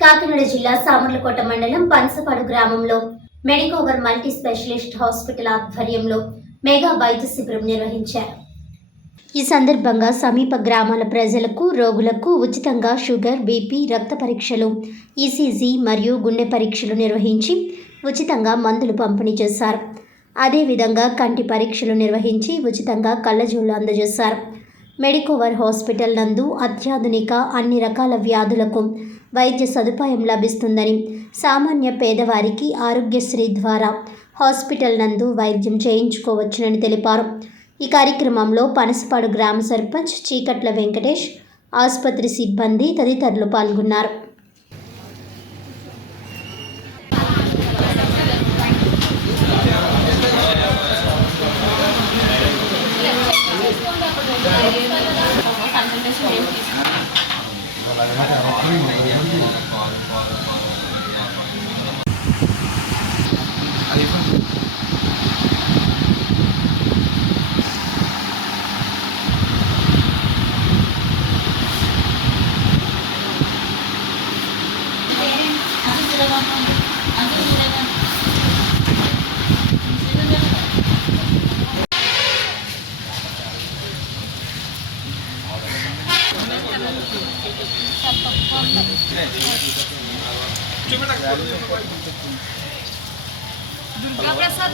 కాకినాడ జిల్లా సామర్లకోట మండలం పనసపాడు గ్రామంలో మెడికోవర్ మల్టీ స్పెషలిస్ట్ హాస్పిటల్ ఆధ్వర్యంలో మెగా వైద్య శిబిరం నిర్వహించారు. ఈ సందర్భంగా సమీప గ్రామాల ప్రజలకు, రోగులకు ఉచితంగా షుగర్, బీపీ, రక్త పరీక్షలు, ఈసీజీ మరియు గుండె పరీక్షలు నిర్వహించి ఉచితంగా మందులు పంపిణీ చేశారు. అదేవిధంగా కంటి పరీక్షలు నిర్వహించి ఉచితంగా కళ్ళజోళ్లు అందజేశారు. మెడికోవర్ హాస్పిటల్ నందు అత్యాధునిక అన్ని రకాల వ్యాధులకు వైద్య సదుపాయం లభిస్తుందని, సామాన్య పేదవారికి ఆరోగ్యశ్రీ ద్వారా హాస్పిటల్ నందు వైద్యం చేయించుకోవచ్చునని తెలిపారు. ఈ కార్యక్రమంలో పనసపాడు గ్రామ సర్పంచ్ చీకట్ల వెంకటేష్, ఆసుపత్రి సిబ్బంది తదితరులు పాల్గొన్నారు. दुर्गा प्रसाद